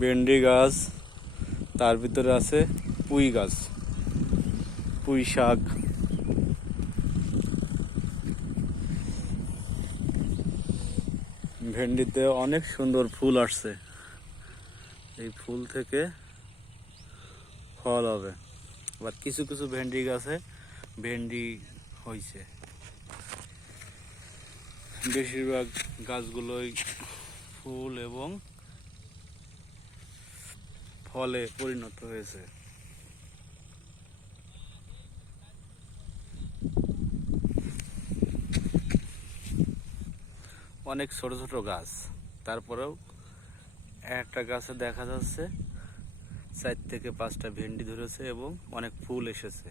ভেন্ডি গাছ, তার ভিতরে আছে পুঁই গাছ, পুঁই শাক। ভেন্ডিতে অনেক সুন্দর ফুল আসছে, এই ফুল থেকে ফল হবে। আবার কিছু কিছু ভেন্ডি গাছে ভেন্ডি হয়েছে। বেশিরভাগ গাছগুলোই ফুল এবং ফলে পরিণত হয়েছে। অনেক ছোট ছোট গাছ, তারপরেও একটা গাছে দেখা যাচ্ছে 4 থেকে 5টা ভেন্ডি ধরেছে এবং অনেক ফুল এসেছে।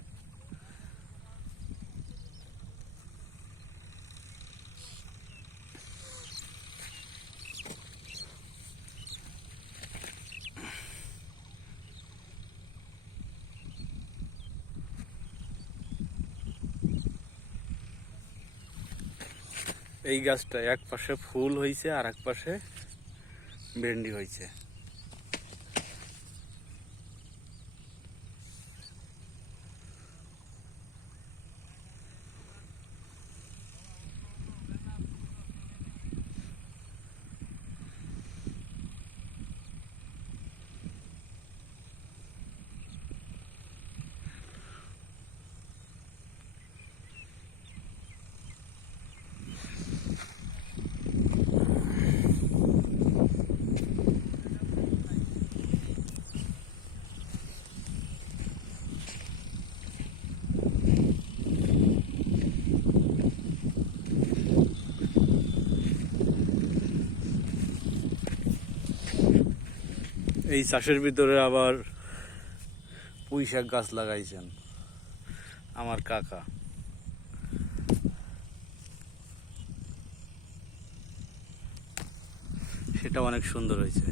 এই গাছটা এক পাশে ফুল হয়েছে আর এক পাশে ভেন্ডি হয়েছে। এই চাষের ভিতরে আবার পুঁই শাক গাছ লাগাইছেন আমার কাকা। সেটা অনেক সুন্দর হয়েছে।